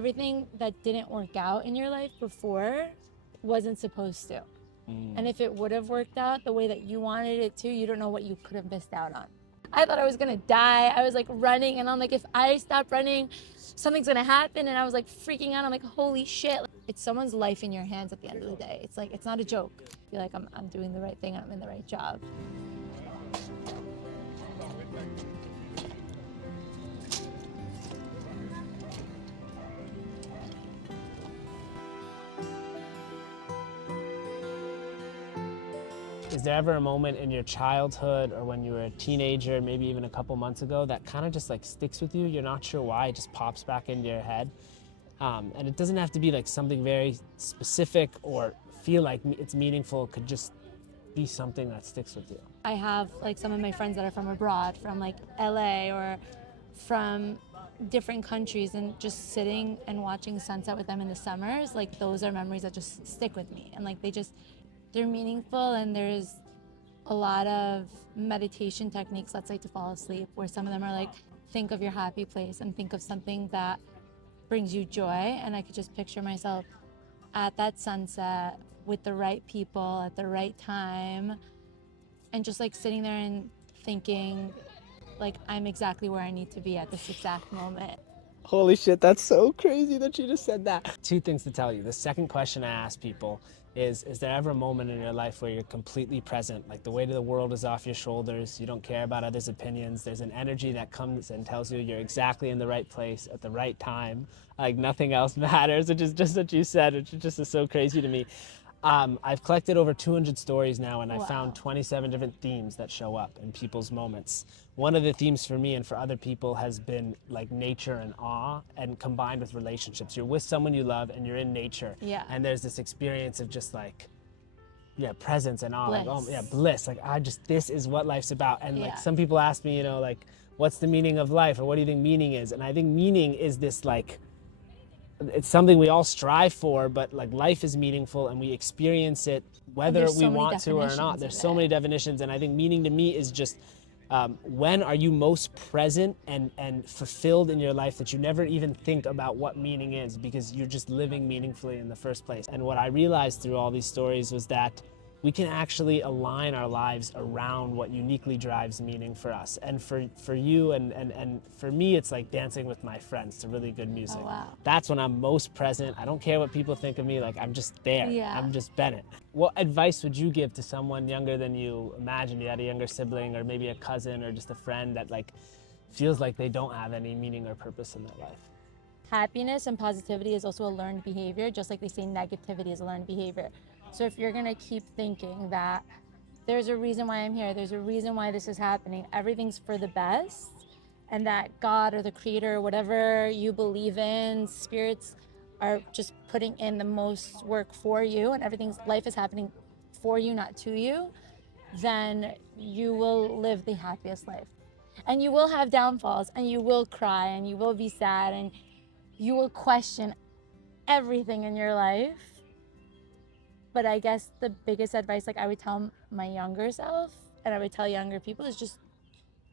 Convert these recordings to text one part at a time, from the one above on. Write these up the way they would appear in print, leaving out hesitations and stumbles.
everything that didn't work out in your life before wasn't supposed to. And if it would have worked out the way that you wanted it to, you don't know what you could have missed out on. I thought I was gonna die. I was like running, and I'm like, if I stop running, something's gonna happen. And I was like freaking out. I'm like, holy shit. It's someone's life in your hands at the end of the day. It's like, it's not a joke. I feel like I'm doing the right thing and I'm in the right job. Is there ever a moment in your childhood or when you were a teenager, maybe even a couple months ago, that kind of just like sticks with you? You're not sure why, it just pops back into your head. And it doesn't have to be like something very specific or feel like it's meaningful. It could just be something that sticks with you. I have like some of my friends that are from abroad, from like LA or from different countries, and just sitting and watching sunset with them in the summers, like those are memories that just stick with me. And like they're meaningful, and there's a lot of meditation techniques, let's say, to fall asleep, where some of them are like, think of your happy place and think of something that brings you joy. And I could just picture myself at that sunset with the right people at the right time, and just like sitting there and thinking like I'm exactly where I need to be at this exact moment. Holy shit, that's so crazy that you just said that. Two things to tell you. The second question I ask people is there ever a moment in your life where you're completely present, like the weight of the world is off your shoulders, you don't care about others' opinions, there's an energy that comes and tells you you're exactly in the right place at the right time, like nothing else matters, which is just what you said, which just is so crazy to me. I've collected over 200 stories now, and I found 27 different themes that show up in people's moments. One of the themes for me and for other people has been like nature and awe, and combined with relationships. You're with someone you love and you're in nature. Yeah. And there's this experience of just like, yeah, presence and awe. Bliss. Like, oh yeah, bliss. Like this is what life's about. And like some people ask me, like, what's the meaning of life, or what do you think meaning is? And I think meaning is this like, it's something we all strive for, but like life is meaningful and we experience it whether we want to or not. There's so many definitions, and I think meaning to me is just when are you most present and fulfilled in your life that you never even think about what meaning is, because you're just living meaningfully in the first place. And what I realized through all these stories was that we can actually align our lives around what uniquely drives meaning for us. And for you and for me, it's like dancing with my friends to really good music. Oh, wow. That's when I'm most present. I don't care what people think of me, like I'm just there. Yeah. I'm just Bennett. What advice would you give to someone younger than you? Imagine you had a younger sibling or maybe a cousin or just a friend that like feels like they don't have any meaning or purpose in their life. Happiness and positivity is also a learned behavior, just like they say negativity is a learned behavior. So if you're gonna keep thinking that there's a reason why I'm here, there's a reason why this is happening, everything's for the best, and that God or the creator, or whatever you believe in, spirits are just putting in the most work for you, and life is happening for you, not to you, then you will live the happiest life. And you will have downfalls, and you will cry, and you will be sad, and you will question everything in your life. But I guess the biggest advice, like I would tell my younger self, and I would tell younger people, is just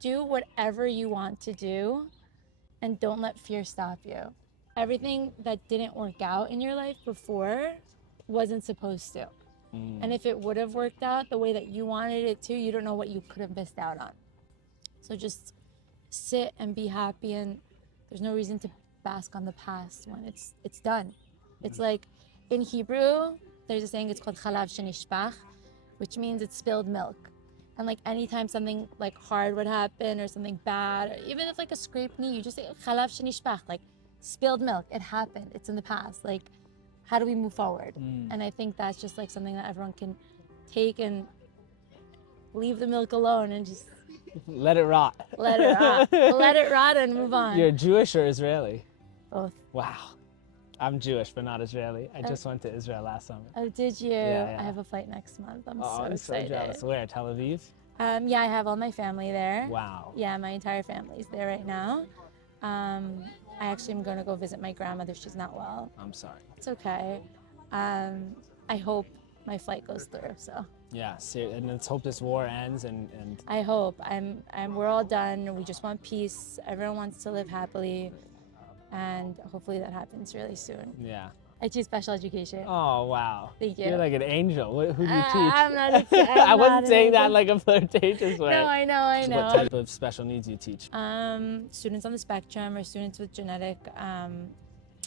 do whatever you want to do and don't let fear stop you. Everything that didn't work out in your life before wasn't supposed to. And if it would have worked out the way that you wanted it to, you don't know what you could have missed out on. So just sit and be happy, and there's no reason to bask on the past when it's done. It's like in Hebrew, there's a saying, it's called chalav shenishpach, which means it's spilled milk. And like anytime something like hard would happen or something bad, or even if like a scraped knee, you just say chalav shenishpach, like spilled milk. It happened. It's in the past. Like, how do we move forward? And I think that's just like something that everyone can take and leave the milk alone and just Let it rot. let it rot. Let it rot and move on. You're Jewish or Israeli? Both. Wow. I'm Jewish, but not Israeli. I just went to Israel last summer. Oh, did you? Yeah. I have a flight next month. I'm I'm so excited. jealous. Where? Tel Aviv? Yeah, I have all my family there. Wow. Yeah, my entire family's there right now. I actually am going to go visit my grandmother. She's not well. I'm sorry. It's okay. I hope my flight goes through. So. Yeah, and let's hope this war ends and I hope. We're all done. We just want peace. Everyone wants to live happily. and hopefully that happens really soon. Yeah. I teach special education. Oh, wow. Thank you. You're like an angel. Who do you teach? I'm not a, I wasn't saying that angel. like a flirtatious way. No, I know. What type of special needs you teach? Students on the spectrum or students with genetic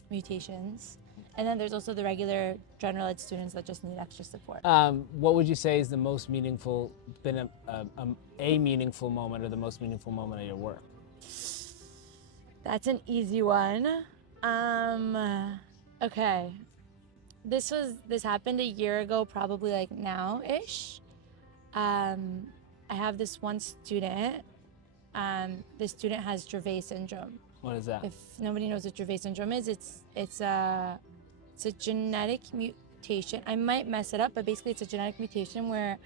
mutations. And then there's also the regular general ed students that just need extra support. What would you say is the most meaningful, been a meaningful moment or the most meaningful moment of your work? That's an easy one. Okay. This happened a year ago, probably like now-ish. I have this one student. This student has Dravet syndrome. What is that? If nobody knows what Dravet syndrome is, it's a genetic mutation. I might mess it up, but basically it's a genetic mutation where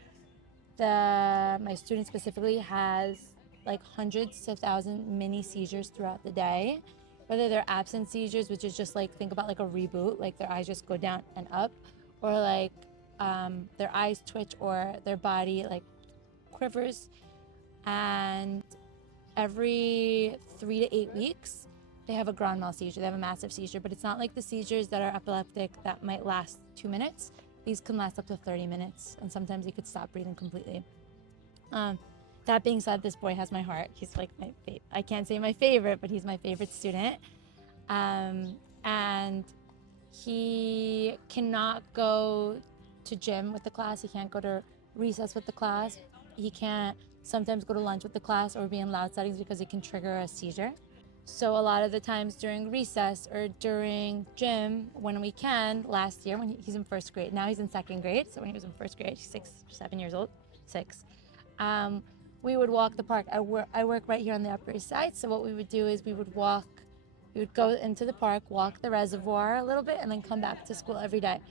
my student specifically has like hundreds to thousands mini seizures throughout the day. Whether they're absent seizures, which is just like, think about like a reboot, like their eyes just go down and up, or like their eyes twitch or their body like quivers. And every 3 to 8 weeks, they have a grand mal seizure. They have a massive seizure, but it's not like the seizures that are epileptic that might last 2 minutes. These can last up to 30 minutes, and sometimes you could stop breathing completely. That being said, this boy has my heart. He's like I can't say my favorite, but he's my favorite student. And he cannot go to gym with the class. He can't go to recess with the class. He can't sometimes go to lunch with the class or be in loud settings because it can trigger a seizure. So a lot of the times during recess or during gym, when we can, last year when he's in first grade, now he's in second grade. So when he was in first grade, he's 7 years old, 6. We would walk the park. I work right here on the Upper East Side. So what we would do is we would go into the park, walk the reservoir a little bit, and then come back to school every day.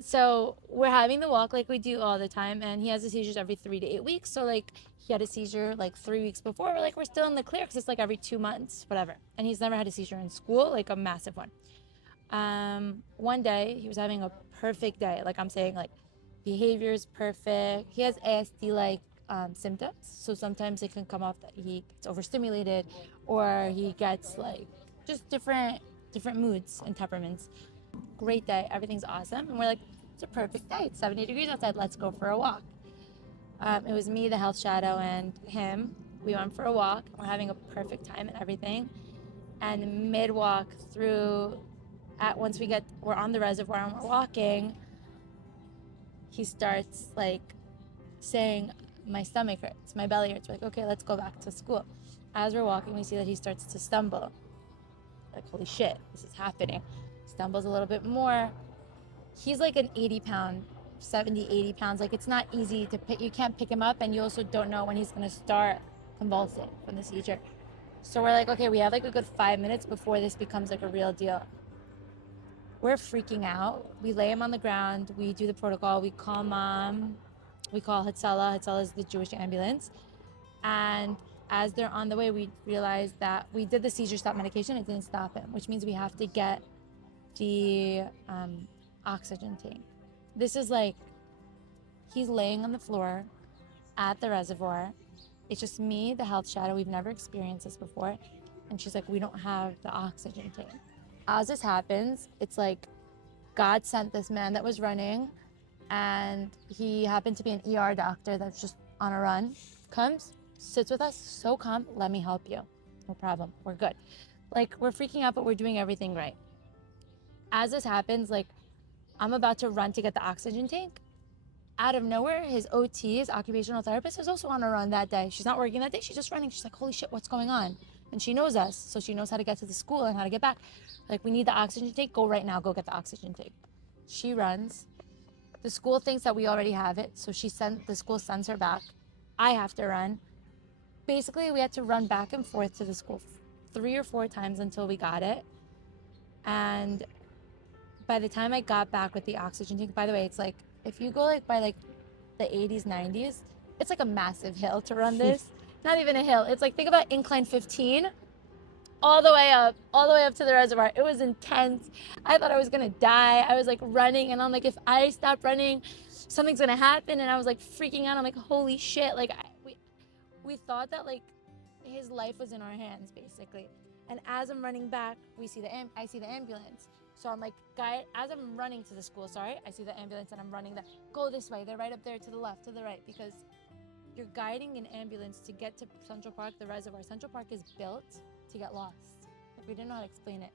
So we're having the walk like we do all the time, and he has the seizures every 3 to 8 weeks. So like he had a seizure like 3 weeks before. We're like, we're still in the clear because it's like every 2 months, whatever. And he's never had a seizure in school, like a massive one. One day he was having a perfect day. Like I'm saying, like behavior is perfect. He has ASD like symptoms. So sometimes it can come off that he gets overstimulated or he gets like just different moods and temperaments. Great day, everything's awesome. And we're like, it's a perfect day. It's 70 degrees outside, let's go for a walk. It was me, the health shadow, and him. We went for a walk. We're having a perfect time and everything. And mid-walk through, once we're on the reservoir and we're walking, he starts like saying, my stomach hurts, my belly hurts. We're like, okay, let's go back to school. As we're walking, we see that he starts to stumble. Like, holy shit, this is happening. Stumbles a little bit more. He's like an 70, 80 pounds. Like, it's not easy to pick. You can't pick him up, and you also don't know when he's gonna start convulsing from the seizure. So we're like, okay, we have like a good 5 minutes before this becomes like a real deal. We're freaking out. We lay him on the ground. We do the protocol. We call mom. We call Hatzalah. Hatzalah is the Jewish ambulance. And as they're on the way, we realized that we did the seizure stop medication. It didn't stop him, which means we have to get the oxygen tank. This is like, he's laying on the floor at the reservoir. It's just me, the health shadow. We've never experienced this before. And she's like, we don't have the oxygen tank. As this happens, it's like God sent this man that was running, and he happened to be an ER doctor that's just on a run, comes, sits with us, so calm, let me help you. No problem, we're good. Like, we're freaking out, but we're doing everything right. As this happens, like, I'm about to run to get the oxygen tank. Out of nowhere, his OT, his occupational therapist, is also on a run that day. She's not working that day, she's just running. She's like, holy shit, what's going on? And she knows us, so she knows how to get to the school and how to get back. Like, we need the oxygen tank, go right now, go get the oxygen tank. She runs. The school thinks that we already have it, so the school sends her back. I have to run. Basically, we had to run back and forth to the school 3 or 4 times until we got it. And by the time I got back with the oxygen tank, by the way, it's like, if you go like by like the 80s, 90s, it's like a massive hill to run this. Not even a hill. It's like, think about incline 15, all the way up to the reservoir. It was intense. I thought I was gonna die. I was like running, and I'm like, if I stop running, something's gonna happen. And I was like freaking out. I'm like, holy shit. Like, we thought that like his life was in our hands, basically. And as I'm running back, I see the ambulance. So I'm like, as I'm running to the school, I see the ambulance and I'm running go this way. They're right up there to the left, to the right, because you're guiding an ambulance to get to Central Park, the reservoir. Central Park is built to get lost. Like, we didn't know how to explain it.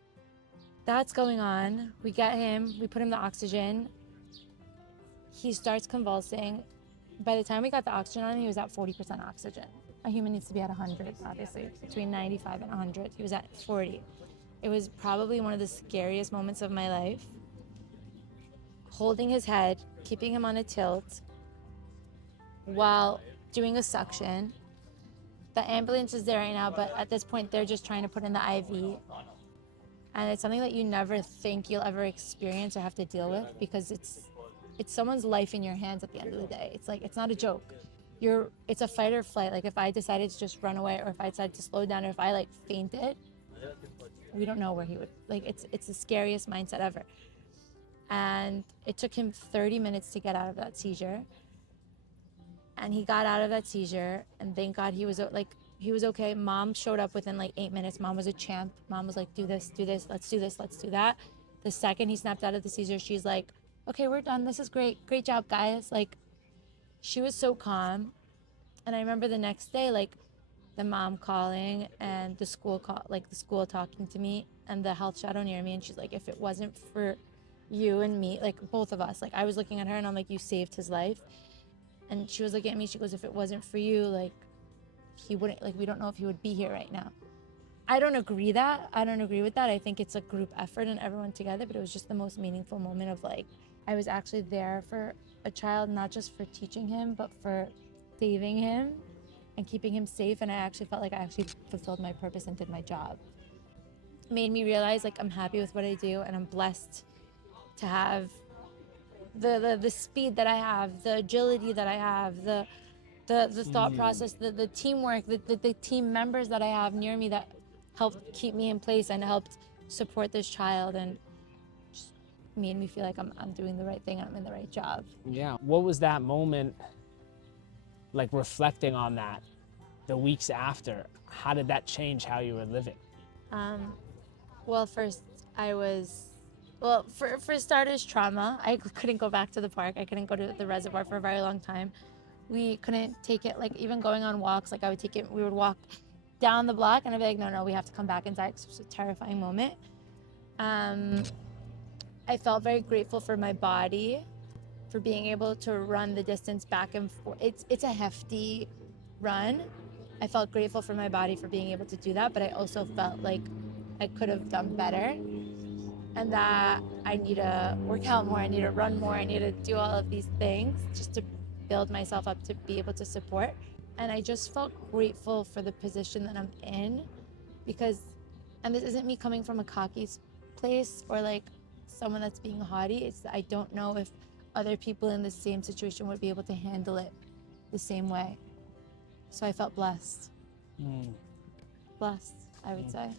That's going on. We get him, we put him the oxygen. He starts convulsing. By the time we got the oxygen on him, he was at 40% oxygen. A human needs to be at 100, obviously, between 95 and 100. He was at 40. It was probably one of the scariest moments of my life. Holding his head, keeping him on a tilt while doing a suction. The ambulance is there right now, but at this point, they're just trying to put in the IV. And it's something that you never think you'll ever experience or have to deal with, because it's someone's life in your hands at the end of the day. It's like, it's not a joke. It's a fight or flight. Like, if I decided to just run away, or if I decided to slow down, or if I like fainted, we don't know where he would, like, it's the scariest mindset ever. And it took him 30 minutes to get out of that seizure. And he got out of that seizure, and thank God he was okay. Mom showed up within like 8 minutes. Mom was a champ. Mom was like, do this, let's do this, let's do that. The second he snapped out of the seizure, she's like, okay, we're done. This is great. Great job, guys. Like, she was so calm. And I remember the next day, like, the mom calling and the school talking to me and the health shadow near me. And she's like, if it wasn't for you and me, like both of us, like I was looking at her and I'm like, you saved his life. And she was looking at me, she goes, if it wasn't for you, like, he wouldn't, like, we don't know if he would be here right now. I don't agree with that. I think it's a group effort and everyone together, but it was just the most meaningful moment of like, I was actually there for a child, not just for teaching him, but for saving him and keeping him safe. And I actually felt like I actually fulfilled my purpose and did my job. It made me realize, like, I'm happy with what I do, and I'm blessed to have the speed that I have, the agility that I have, the thought process, the teamwork, the team members that I have near me that helped keep me in place and helped support this child, and just made me feel like I'm doing the right thing and I'm in the right job. Yeah. What was that moment like, reflecting on that the weeks after? How did that change how you were living? Well, first for starters, trauma. I couldn't go back to the park. I couldn't go to the reservoir for a very long time. We couldn't take it, like, even going on walks, like we would walk down the block and I'd be like, no, we have to come back inside. It was a terrifying moment. I felt very grateful for my body for being able to run the distance back and forth. It's a hefty run. I felt grateful for my body for being able to do that, but I also felt like I could have done better, and that I need to work out more, I need to run more, I need to do all of these things just to build myself up to be able to support. And I just felt grateful for the position that I'm in, because, and this isn't me coming from a cocky place or like someone that's being haughty, it's I don't know if other people in the same situation would be able to handle it the same way. So I felt blessed. Blessed, I would say.